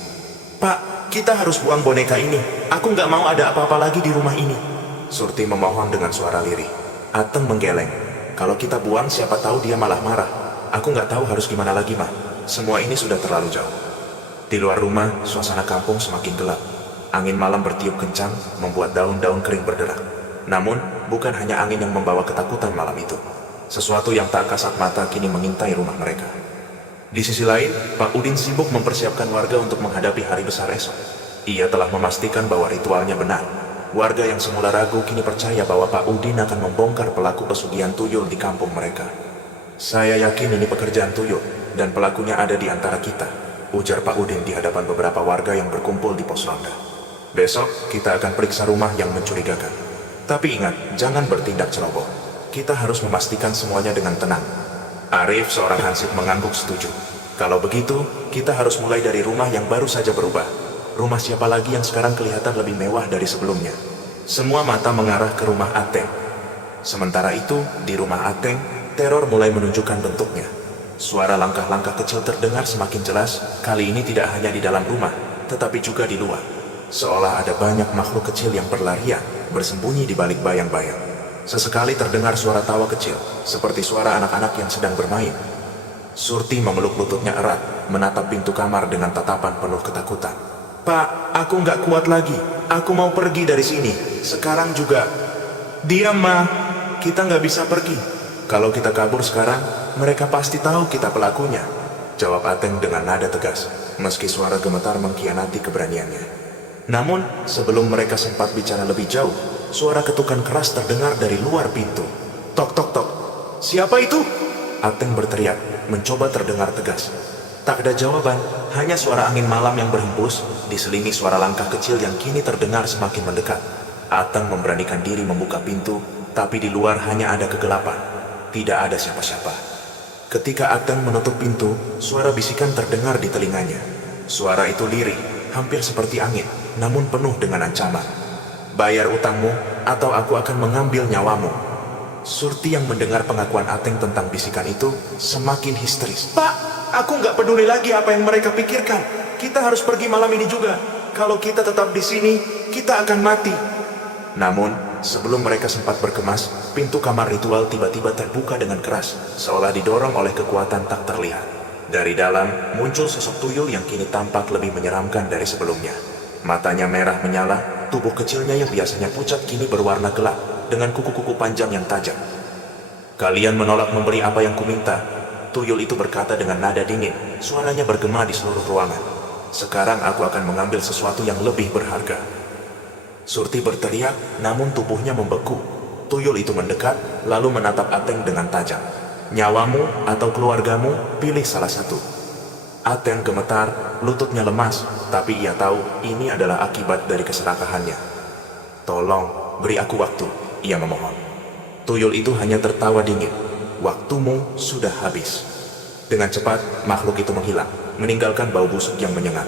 "Pak, kita harus buang boneka ini. Aku nggak mau ada apa-apa lagi di rumah ini," Surti memohon dengan suara lirih. Ateng menggeleng. "Kalau kita buang, siapa tahu dia malah marah. Aku nggak tahu harus gimana lagi, mah. Semua ini sudah terlalu jauh." Di luar rumah, suasana kampung semakin gelap. Angin malam bertiup kencang, membuat daun-daun kering berderak. Namun, bukan hanya angin yang membawa ketakutan malam itu. Sesuatu yang tak kasat mata kini mengintai rumah mereka. Di sisi lain, Pak Udin sibuk mempersiapkan warga untuk menghadapi hari besar esok. Ia telah memastikan bahwa ritualnya benar. Warga yang semula ragu kini percaya bahwa Pak Udin akan membongkar pelaku pesugihan tuyul di kampung mereka. "Saya yakin ini pekerjaan tuyul, dan pelakunya ada di antara kita," ujar Pak Udin di hadapan beberapa warga yang berkumpul di pos ronda. "Besok, kita akan periksa rumah yang mencurigakan. Tapi ingat, jangan bertindak ceroboh. Kita harus memastikan semuanya dengan tenang." Arif, seorang hansip, mengangguk setuju. "Kalau begitu, kita harus mulai dari rumah yang baru saja berubah. Rumah siapa lagi yang sekarang kelihatan lebih mewah dari sebelumnya?" Semua mata mengarah ke rumah Ateng. Sementara itu, di rumah Ateng, teror mulai menunjukkan bentuknya. Suara langkah-langkah kecil terdengar semakin jelas, kali ini tidak hanya di dalam rumah, tetapi juga di luar. Seolah ada banyak makhluk kecil yang berlarian, bersembunyi di balik bayang-bayang. Sesekali terdengar suara tawa kecil, seperti suara anak-anak yang sedang bermain. Surti memeluk lututnya erat, menatap pintu kamar dengan tatapan penuh ketakutan. "Pak, aku nggak kuat lagi. Aku mau pergi dari sini. Sekarang juga." "Diam, Ma. Kita nggak bisa pergi. Kalau kita kabur sekarang, mereka pasti tahu kita pelakunya," jawab Ateng dengan nada tegas. meski suara gemetar mengkhianati keberaniannya. Namun, sebelum mereka sempat bicara lebih jauh, suara ketukan keras terdengar dari luar pintu. Tok tok tok. Siapa itu? Ateng berteriak, mencoba terdengar tegas. Tak ada jawaban, hanya suara angin malam yang berhembus, diselingi suara langkah kecil yang kini terdengar semakin mendekat. Ateng memberanikan diri membuka pintu, tapi di luar hanya ada kegelapan. Tidak ada siapa-siapa. Ketika Ateng menutup pintu, suara bisikan terdengar di telinganya. Suara itu lirih, hampir seperti angin, namun penuh dengan ancaman. Bayar utangmu, atau aku akan mengambil nyawamu. Surti yang mendengar pengakuan Ateng tentang bisikan itu semakin histeris. Pak! Aku nggak peduli lagi apa yang mereka pikirkan. Kita harus pergi malam ini juga. Kalau kita tetap di sini, kita akan mati. Namun, sebelum mereka sempat berkemas, pintu kamar ritual tiba-tiba terbuka dengan keras, seolah didorong oleh kekuatan tak terlihat. Dari dalam, muncul sosok tuyul yang kini tampak lebih menyeramkan dari sebelumnya. Matanya merah menyala, tubuh kecilnya yang biasanya pucat kini berwarna gelap, dengan kuku-kuku panjang yang tajam. Kalian menolak memberi apa yang kuminta. Tuyul itu berkata dengan nada dingin, suaranya bergema di seluruh ruangan. Sekarang aku akan mengambil sesuatu yang lebih berharga. Surti berteriak, namun tubuhnya membeku. Tuyul itu mendekat, lalu menatap Ateng dengan tajam. Nyawamu atau keluargamu, pilih salah satu. Ateng gemetar, lututnya lemas, tapi ia tahu ini adalah akibat dari keserakahannya. Tolong, beri aku waktu, ia memohon. Tuyul itu hanya tertawa dingin. Waktumu sudah habis. Dengan cepat, makhluk itu menghilang, meninggalkan bau busuk yang menyengat.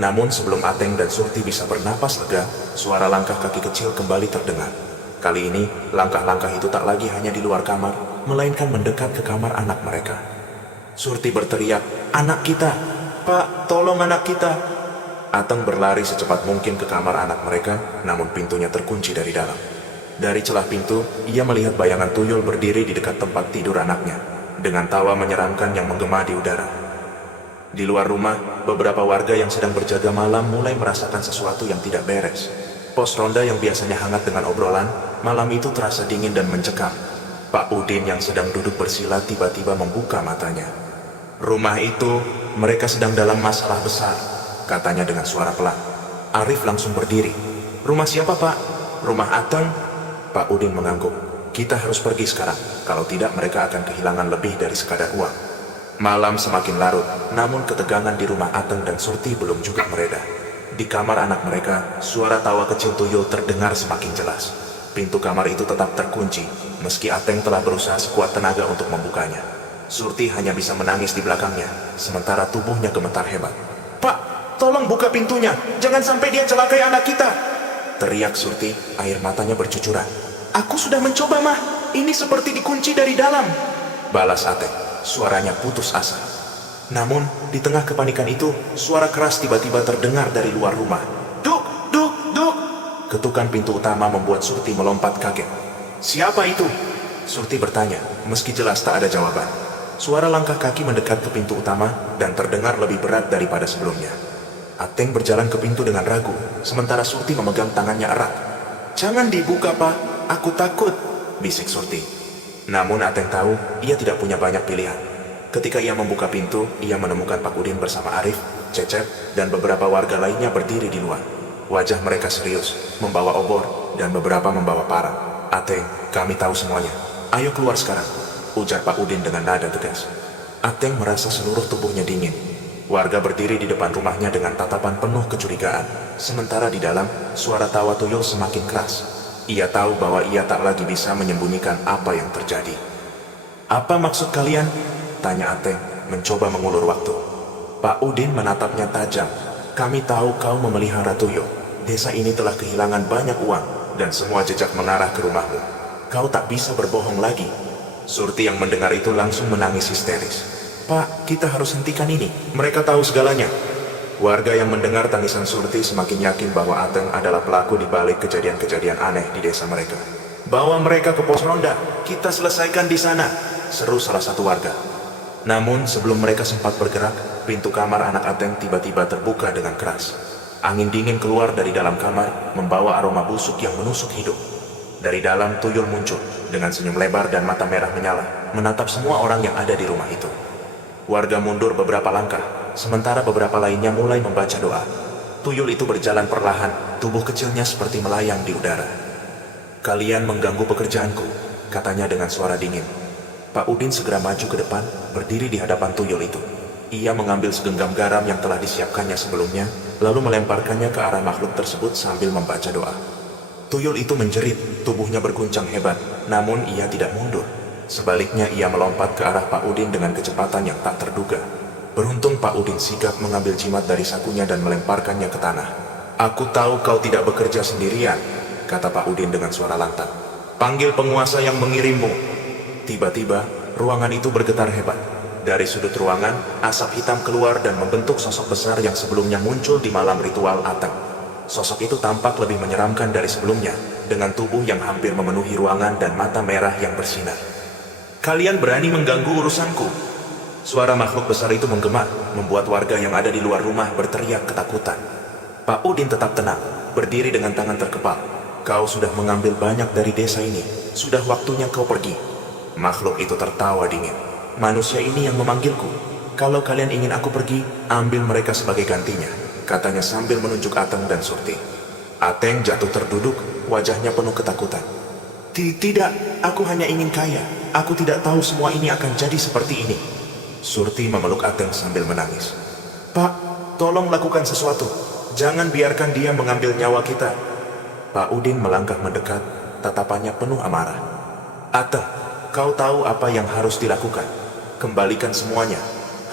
Namun sebelum Ateng dan Surti bisa bernapas lega, suara langkah kaki kecil kembali terdengar. Kali ini, langkah-langkah itu tak lagi hanya di luar kamar, melainkan mendekat ke kamar anak mereka. Surti berteriak, "Anak kita! Pak, tolong anak kita!" Ateng berlari secepat mungkin ke kamar anak mereka, namun pintunya terkunci dari dalam. Dari celah pintu, ia melihat bayangan tuyul berdiri di dekat tempat tidur anaknya, dengan tawa menyeramkan yang menggema di udara. Di luar rumah, beberapa warga yang sedang berjaga malam mulai merasakan sesuatu yang tidak beres. Pos ronda yang biasanya hangat dengan obrolan, malam itu terasa dingin dan mencekam. Pak Udin yang sedang duduk bersila tiba-tiba membuka matanya. Rumah itu, mereka sedang dalam masalah besar, katanya dengan suara pelan. Arif langsung berdiri. Rumah siapa, Pak? Rumah Ateng? Pak Udin mengangguk. Kita harus pergi sekarang, kalau tidak mereka akan kehilangan lebih dari sekadar uang. Malam semakin larut, namun ketegangan di rumah Ateng dan Surti belum juga mereda. Di kamar anak mereka, suara tawa kecil tuyul terdengar semakin jelas. Pintu kamar itu tetap terkunci, meski Ateng telah berusaha sekuat tenaga untuk membukanya. Surti hanya bisa menangis di belakangnya, sementara tubuhnya gemetar hebat. Pak, tolong buka pintunya, jangan sampai dia celakai anak kita! Teriak Surti, air matanya bercucuran. Aku sudah mencoba, Mah. Ini seperti dikunci dari dalam. Balas Ateng, suaranya putus asa. Namun, di tengah kepanikan itu, suara keras tiba-tiba terdengar dari luar rumah. Duk, duk, duk. Ketukan pintu utama membuat Surti melompat kaget. Siapa itu? Surti bertanya, meski jelas tak ada jawaban. Suara langkah kaki mendekat ke pintu utama dan terdengar lebih berat daripada sebelumnya. Ateng berjalan ke pintu dengan ragu, sementara Surti memegang tangannya erat. Jangan dibuka, Pak. Aku takut, bisik Surti. Namun Ateng tahu, ia tidak punya banyak pilihan. Ketika ia membuka pintu, ia menemukan Pak Udin bersama Arif, Cecep, dan beberapa warga lainnya berdiri di luar. Wajah mereka serius, membawa obor, dan beberapa membawa parang. Ateng, kami tahu semuanya. Ayo keluar sekarang, ujar Pak Udin dengan nada tegas. Ateng merasa seluruh tubuhnya dingin. Warga berdiri di depan rumahnya dengan tatapan penuh kecurigaan. Sementara di dalam, suara tawa tuyul semakin keras. Ia tahu bahwa ia tak lagi bisa menyembunyikan apa yang terjadi. Apa maksud kalian? Tanya Ateng, mencoba mengulur waktu. Pak Udin menatapnya tajam. Kami tahu kau memelihara tuyul. Desa ini telah kehilangan banyak uang, dan semua jejak mengarah ke rumahmu. Kau tak bisa berbohong lagi. Surti yang mendengar itu langsung menangis histeris. Pak, kita harus hentikan ini. Mereka tahu segalanya. Warga yang mendengar tangisan Surti semakin yakin bahwa Ateng adalah pelaku di balik kejadian-kejadian aneh di desa mereka. Bawa mereka ke pos ronda. Kita selesaikan di sana, seru salah satu warga. Namun, sebelum mereka sempat bergerak, pintu kamar anak Ateng tiba-tiba terbuka dengan keras. Angin dingin keluar dari dalam kamar, membawa aroma busuk yang menusuk hidup. Dari dalam, tuyul muncul, dengan senyum lebar dan mata merah menyala, menatap semua orang yang ada di rumah itu. Warga mundur beberapa langkah, sementara beberapa lainnya mulai membaca doa. Tuyul itu berjalan perlahan, tubuh kecilnya seperti melayang di udara. "Kalian mengganggu pekerjaanku," katanya dengan suara dingin. Pak Udin segera maju ke depan, berdiri di hadapan tuyul itu. Ia mengambil segenggam garam yang telah disiapkannya sebelumnya, lalu melemparkannya ke arah makhluk tersebut sambil membaca doa. Tuyul itu menjerit, tubuhnya berguncang hebat, namun ia tidak mundur. Sebaliknya ia melompat ke arah Pak Udin dengan kecepatan yang tak terduga. Beruntung Pak Udin sigap mengambil jimat dari sakunya dan melemparkannya ke tanah. "Aku tahu kau tidak bekerja sendirian," kata Pak Udin dengan suara lantang. "Panggil penguasa yang mengirimmu." Tiba-tiba, ruangan itu bergetar hebat. Dari sudut ruangan, asap hitam keluar dan membentuk sosok besar yang sebelumnya muncul di malam ritual Ateng. Sosok itu tampak lebih menyeramkan dari sebelumnya, dengan tubuh yang hampir memenuhi ruangan dan mata merah yang bersinar. "Kalian berani mengganggu urusanku?" Suara makhluk besar itu menggema, membuat warga yang ada di luar rumah berteriak ketakutan. Pak Udin tetap tenang, berdiri dengan tangan terkepal. "Kau sudah mengambil banyak dari desa ini, sudah waktunya kau pergi." Makhluk itu tertawa dingin. "Manusia ini yang memanggilku. Kalau kalian ingin aku pergi, ambil mereka sebagai gantinya," katanya sambil menunjuk Ateng dan Surti. Ateng jatuh terduduk, wajahnya penuh ketakutan. Tidak, aku hanya ingin kaya. Aku tidak tahu semua ini akan jadi seperti ini." Surti memeluk Ateng sambil menangis. "Pak, tolong lakukan sesuatu. Jangan biarkan dia mengambil nyawa kita." Pak Udin melangkah mendekat, tatapannya penuh amarah. "Ateng, kau tahu apa yang harus dilakukan. Kembalikan semuanya.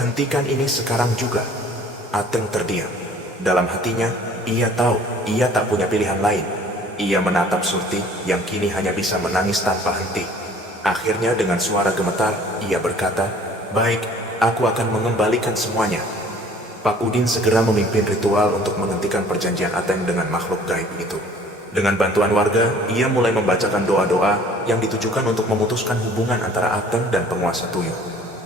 Hentikan ini sekarang juga." Ateng terdiam. Dalam hatinya, ia tahu ia tak punya pilihan lain. Ia menatap Surti yang kini hanya bisa menangis tanpa henti. Akhirnya dengan suara gemetar, ia berkata, "Baik, aku akan mengembalikan semuanya." Pak Udin segera memimpin ritual untuk menghentikan perjanjian Ateng dengan makhluk gaib itu. Dengan bantuan warga, ia mulai membacakan doa-doa yang ditujukan untuk memutuskan hubungan antara Ateng dan penguasa tuyul.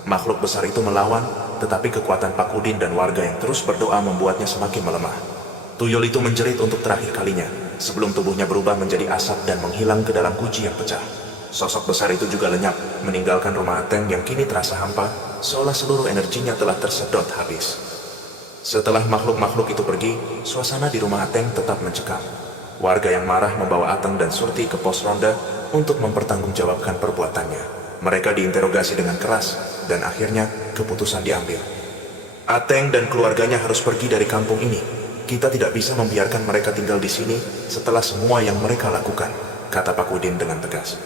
Makhluk besar itu melawan, tetapi kekuatan Pak Udin dan warga yang terus berdoa membuatnya semakin melemah. Tuyul itu menjerit untuk terakhir kalinya, sebelum tubuhnya berubah menjadi asap dan menghilang ke dalam guci yang pecah. Sosok besar itu juga lenyap, meninggalkan rumah Ateng yang kini terasa hampa, seolah seluruh energinya telah tersedot habis. Setelah makhluk-makhluk itu pergi, suasana di rumah Ateng tetap mencekam. Warga yang marah membawa Ateng dan Surti ke pos ronda untuk mempertanggungjawabkan perbuatannya. Mereka diinterogasi dengan keras, dan akhirnya keputusan diambil. "Ateng dan keluarganya harus pergi dari kampung ini. Kita tidak bisa membiarkan mereka tinggal di sini setelah semua yang mereka lakukan," kata Pak Udin dengan tegas.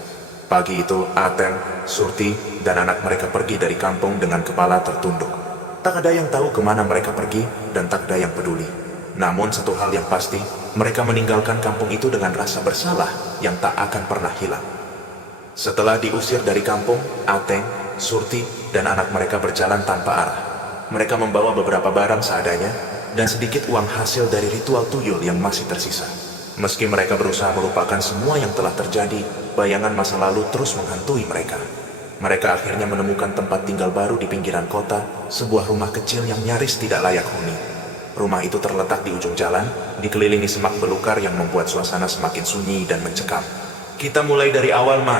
Pagi itu, Ateng, Surti, dan anak mereka pergi dari kampung dengan kepala tertunduk. Tak ada yang tahu kemana mereka pergi, dan tak ada yang peduli. Namun satu hal yang pasti, mereka meninggalkan kampung itu dengan rasa bersalah yang tak akan pernah hilang. Setelah diusir dari kampung, Ateng, Surti, dan anak mereka berjalan tanpa arah. Mereka membawa beberapa barang seadanya, dan sedikit uang hasil dari ritual tuyul yang masih tersisa. Meski mereka berusaha melupakan semua yang telah terjadi, bayangan masa lalu terus menghantui mereka. Mereka akhirnya menemukan tempat tinggal baru di pinggiran kota, sebuah rumah kecil yang nyaris tidak layak huni. Rumah itu terletak di ujung jalan, dikelilingi semak belukar yang membuat suasana semakin sunyi dan mencekam. "Kita mulai dari awal, Ma,"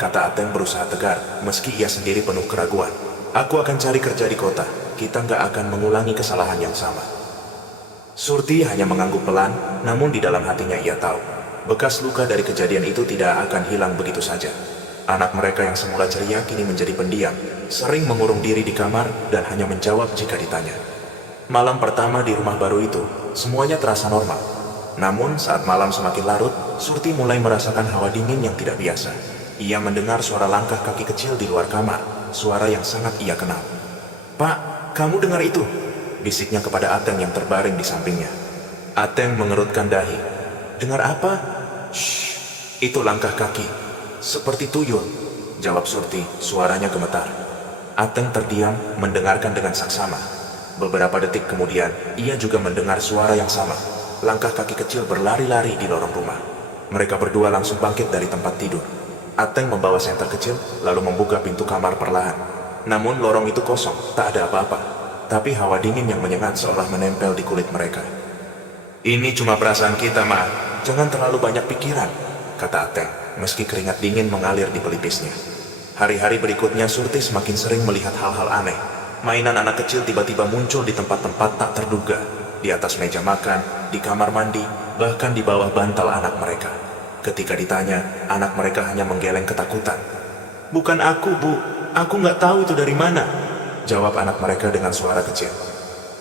kata Ateng berusaha tegar, meski ia sendiri penuh keraguan. "Aku akan cari kerja di kota. Kita nggak akan mengulangi kesalahan yang sama." Surti hanya mengangguk pelan, namun di dalam hatinya ia tahu, bekas luka dari kejadian itu tidak akan hilang begitu saja. Anak mereka yang semula ceria kini menjadi pendiam, sering mengurung diri di kamar dan hanya menjawab jika ditanya. Malam pertama di rumah baru itu, semuanya terasa normal. Namun saat malam semakin larut, Surti mulai merasakan hawa dingin yang tidak biasa. Ia mendengar suara langkah kaki kecil di luar kamar, suara yang sangat ia kenal. "Pak, kamu dengar itu?" bisiknya kepada Ateng yang terbaring di sampingnya. Ateng mengerutkan dahi. "Dengar apa?" "Shh, itu langkah kaki. Seperti tuyul," jawab Surti, suaranya gemetar. Ateng terdiam, mendengarkan dengan saksama. Beberapa detik kemudian, ia juga mendengar suara yang sama. Langkah kaki kecil berlari-lari di lorong rumah. Mereka berdua langsung bangkit dari tempat tidur. Ateng membawa senter kecil, lalu membuka pintu kamar perlahan. Namun lorong itu kosong, tak ada apa-apa. Tapi hawa dingin yang menyengat seolah menempel di kulit mereka. "Ini cuma perasaan kita, Ma. Jangan terlalu banyak pikiran," kata Ateng, meski keringat dingin mengalir di pelipisnya. Hari-hari berikutnya Surti semakin sering melihat hal-hal aneh. Mainan anak kecil tiba-tiba muncul di tempat-tempat tak terduga, di atas meja makan, di kamar mandi, bahkan di bawah bantal anak mereka. Ketika ditanya, anak mereka hanya menggeleng ketakutan. "Bukan aku, Bu. Aku nggak tahu itu dari mana," jawab anak mereka dengan suara kecil.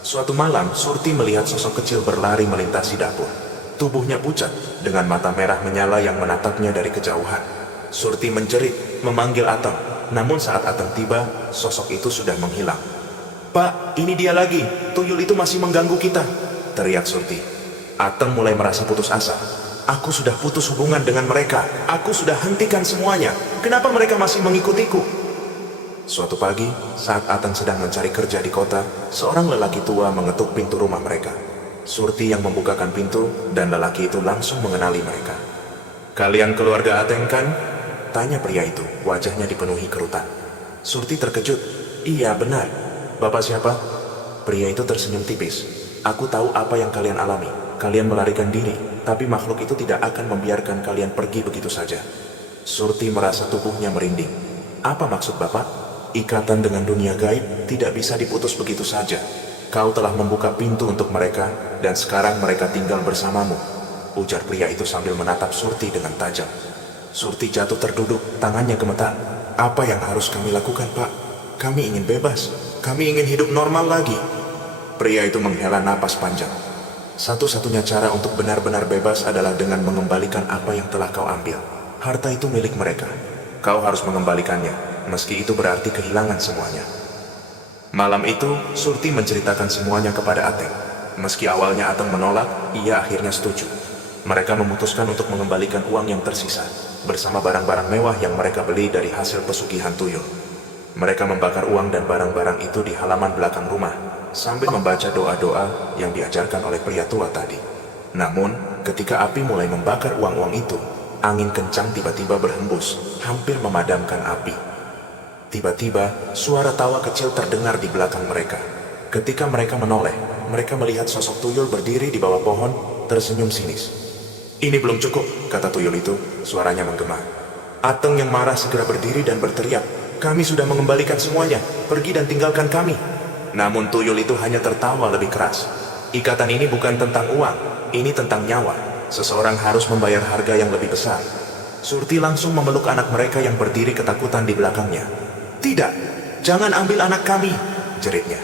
Suatu malam, Surti melihat sosok kecil berlari melintasi dapur. Tubuhnya pucat, dengan mata merah menyala yang menatapnya dari kejauhan. Surti menjerit, memanggil Ateng. Namun saat Ateng tiba, sosok itu sudah menghilang. "Pak, ini dia lagi. Tuyul itu masih mengganggu kita," teriak Surti. Ateng mulai merasa putus asa. "Aku sudah putus hubungan dengan mereka. Aku sudah hentikan semuanya. Kenapa mereka masih mengikutiku?" Suatu pagi, saat Ateng sedang mencari kerja di kota, seorang lelaki tua mengetuk pintu rumah mereka. Surti yang membukakan pintu, dan lelaki itu langsung mengenali mereka. "Kalian keluarga Ateng kan?" tanya pria itu, wajahnya dipenuhi kerutan. Surti terkejut. "Iya, benar. Bapak siapa?" Pria itu tersenyum tipis. "Aku tahu apa yang kalian alami. Kalian melarikan diri, tapi makhluk itu tidak akan membiarkan kalian pergi begitu saja." Surti merasa tubuhnya merinding. "Apa maksud Bapak?" "Ikatan dengan dunia gaib tidak bisa diputus begitu saja. Kau telah membuka pintu untuk mereka, dan sekarang mereka tinggal bersamamu," ujar pria itu sambil menatap Surti dengan tajam. Surti jatuh terduduk, tangannya gemetar. "Apa yang harus kami lakukan, Pak? Kami ingin bebas. Kami ingin hidup normal lagi." Pria itu menghela napas panjang. "Satu-satunya cara untuk benar-benar bebas adalah dengan mengembalikan apa yang telah kau ambil. Harta itu milik mereka. Kau harus mengembalikannya, meski itu berarti kehilangan semuanya." Malam itu, Surti menceritakan semuanya kepada Ateng. Meski awalnya Ateng menolak, ia akhirnya setuju. Mereka memutuskan untuk mengembalikan uang yang tersisa, bersama barang-barang mewah yang mereka beli dari hasil pesugihan tuyul. Mereka membakar uang dan barang-barang itu di halaman belakang rumah, sambil membaca doa-doa yang diajarkan oleh pria tua tadi. Namun, ketika api mulai membakar uang-uang itu, angin kencang tiba-tiba berhembus, hampir memadamkan api. Tiba-tiba, suara tawa kecil terdengar di belakang mereka. Ketika mereka menoleh, mereka melihat sosok tuyul berdiri di bawah pohon, tersenyum sinis. "Ini belum cukup," kata tuyul itu, suaranya menggema. Ateng yang marah segera berdiri dan berteriak, "Kami sudah mengembalikan semuanya, pergi dan tinggalkan kami." Namun tuyul itu hanya tertawa lebih keras. "Ikatan ini bukan tentang uang, ini tentang nyawa. Seseorang harus membayar harga yang lebih besar." Surti langsung memeluk anak mereka yang berdiri ketakutan di belakangnya. "Tidak, jangan ambil anak kami," jeritnya.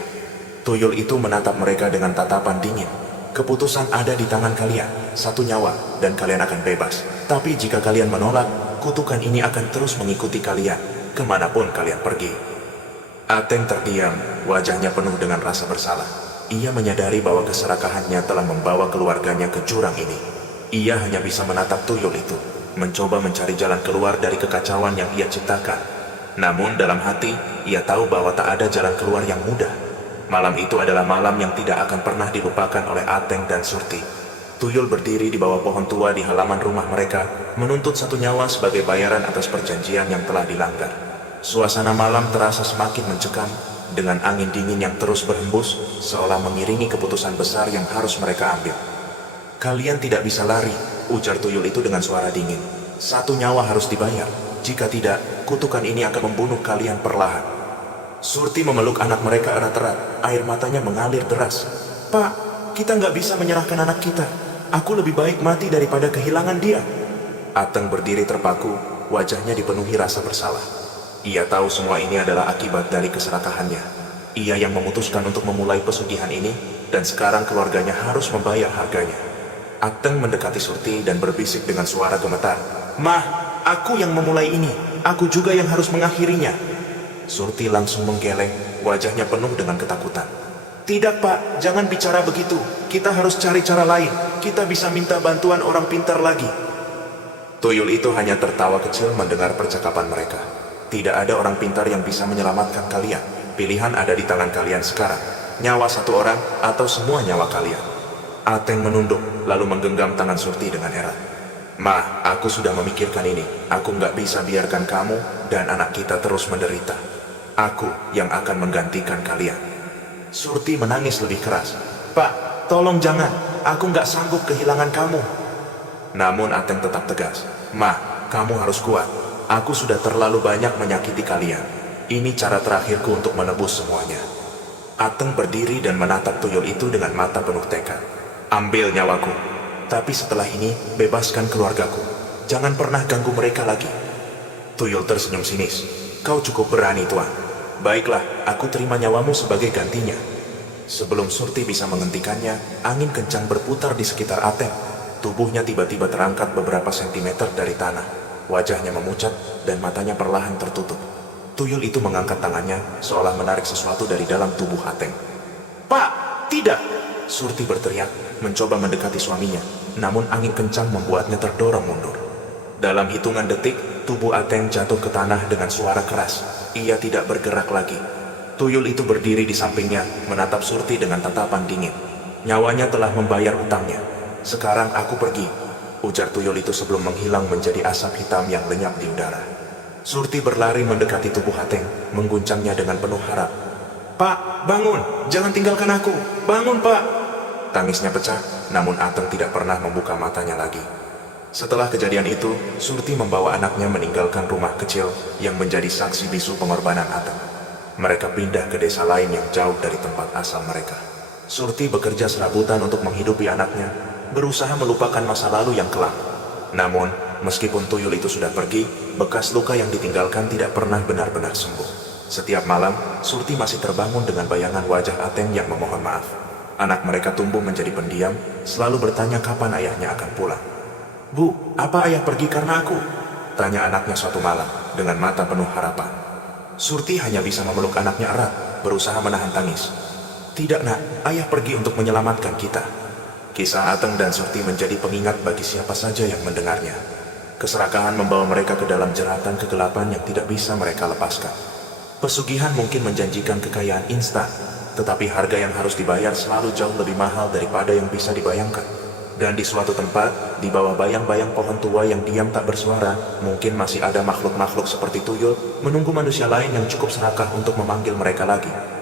Tuyul itu menatap mereka dengan tatapan dingin. "Keputusan ada di tangan kalian, satu nyawa, dan kalian akan bebas. Tapi jika kalian menolak, kutukan ini akan terus mengikuti kalian, kemanapun kalian pergi." Ateng terdiam, wajahnya penuh dengan rasa bersalah. Ia menyadari bahwa keserakahannya telah membawa keluarganya ke jurang ini. Ia hanya bisa menatap tuyul itu, mencoba mencari jalan keluar dari kekacauan yang ia ciptakan. Namun dalam hati, ia tahu bahwa tak ada jalan keluar yang mudah. Malam itu adalah malam yang tidak akan pernah dilupakan oleh Ateng dan Surti. Tuyul berdiri di bawah pohon tua di halaman rumah mereka, menuntut satu nyawa sebagai bayaran atas perjanjian yang telah dilanggar. Suasana malam terasa semakin mencekam, dengan angin dingin yang terus berhembus, seolah mengiringi keputusan besar yang harus mereka ambil. "Kalian tidak bisa lari," ujar tuyul itu dengan suara dingin. "Satu nyawa harus dibayar. Jika tidak, kutukan ini akan membunuh kalian perlahan." Surti memeluk anak mereka erat-erat, air matanya mengalir deras. "Pak, kita nggak bisa menyerahkan anak kita. Aku lebih baik mati daripada kehilangan dia." Ateng berdiri terpaku, wajahnya dipenuhi rasa bersalah. Ia tahu semua ini adalah akibat dari keserakahannya. Ia yang memutuskan untuk memulai pesugihan ini, dan sekarang keluarganya harus membayar harganya. Ateng mendekati Surti dan berbisik dengan suara gemetar, "Mah, aku yang memulai ini. Aku juga yang harus mengakhirinya." Surti langsung menggeleng, wajahnya penuh dengan ketakutan. "Tidak, Pak, jangan bicara begitu. Kita harus cari cara lain. Kita bisa minta bantuan orang pintar lagi." Tuyul itu hanya tertawa kecil mendengar percakapan mereka. "Tidak ada orang pintar yang bisa menyelamatkan kalian. Pilihan ada di tangan kalian sekarang. Nyawa satu orang atau semua nyawa kalian." Ateng menunduk, lalu menggenggam tangan Surti dengan erat. "Mah, aku sudah memikirkan ini. Aku nggak bisa biarkan kamu dan anak kita terus menderita. Aku yang akan menggantikan kalian." Surti menangis lebih keras. "Pak, tolong jangan. Aku nggak sanggup kehilangan kamu." Namun Ateng tetap tegas. "Mah, kamu harus kuat. Aku sudah terlalu banyak menyakiti kalian. Ini cara terakhirku untuk menebus semuanya." Ateng berdiri dan menatap tuyul itu dengan mata penuh tekad. Ambil nyawaku, tapi setelah ini bebaskan keluargaku. Jangan pernah ganggu mereka lagi. Tuyul tersenyum sinis. Kau cukup berani, Tuan. Baiklah, aku terima nyawamu sebagai gantinya. Sebelum Surti bisa menghentikannya, angin kencang berputar di sekitar Ateng. Tubuhnya tiba-tiba terangkat beberapa sentimeter dari tanah. Wajahnya memucat dan matanya perlahan tertutup. Tuyul itu mengangkat tangannya, seolah menarik sesuatu dari dalam tubuh Ateng. Pak, tidak! Surti berteriak, mencoba mendekati suaminya, namun angin kencang membuatnya terdorong mundur. Dalam hitungan detik, tubuh Ateng jatuh ke tanah dengan suara keras. Ia tidak bergerak lagi. Tuyul itu berdiri di sampingnya, menatap Surti dengan tatapan dingin. Nyawanya telah membayar utangnya. Sekarang aku pergi, ujar tuyul itu sebelum menghilang menjadi asap hitam yang lenyap di udara. Surti berlari mendekati tubuh Ateng, mengguncangnya dengan penuh harap. Pak, bangun! Jangan tinggalkan aku! Bangun, Pak! Tangisnya pecah, namun Ateng tidak pernah membuka matanya lagi. Setelah kejadian itu, Surti membawa anaknya meninggalkan rumah kecil yang menjadi saksi bisu pengorbanan Ateng. Mereka pindah ke desa lain yang jauh dari tempat asal mereka. Surti bekerja serabutan untuk menghidupi anaknya, berusaha melupakan masa lalu yang kelam. Namun, meskipun tuyul itu sudah pergi, bekas luka yang ditinggalkan tidak pernah benar-benar sembuh. Setiap malam, Surti masih terbangun dengan bayangan wajah Ateng yang memohon maaf. Anak mereka tumbuh menjadi pendiam, selalu bertanya kapan ayahnya akan pulang. Bu, apa ayah pergi karena aku? Tanya anaknya suatu malam, dengan mata penuh harapan. Surti hanya bisa memeluk anaknya erat, berusaha menahan tangis. Tidak, Nak, ayah pergi untuk menyelamatkan kita. Kisah Ateng dan Surti menjadi pengingat bagi siapa saja yang mendengarnya. Keserakahan membawa mereka ke dalam jeratan kegelapan yang tidak bisa mereka lepaskan. Pesugihan mungkin menjanjikan kekayaan instan, tetapi harga yang harus dibayar selalu jauh lebih mahal daripada yang bisa dibayangkan. Dan di suatu tempat, di bawah bayang-bayang pohon tua yang diam tak bersuara, mungkin masih ada makhluk-makhluk seperti tuyul menunggu manusia lain yang cukup serakah untuk memanggil mereka lagi.